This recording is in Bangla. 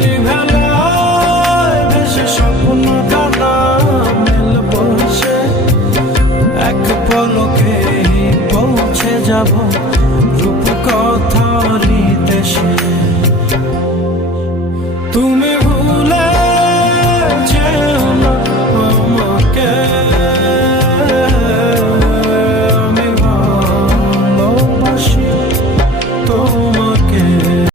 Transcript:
মেঘেরি ভেলায় ভেসে স্বপ্ন ডানা মেলবো সে এক পলকে পৌঁছে যাব।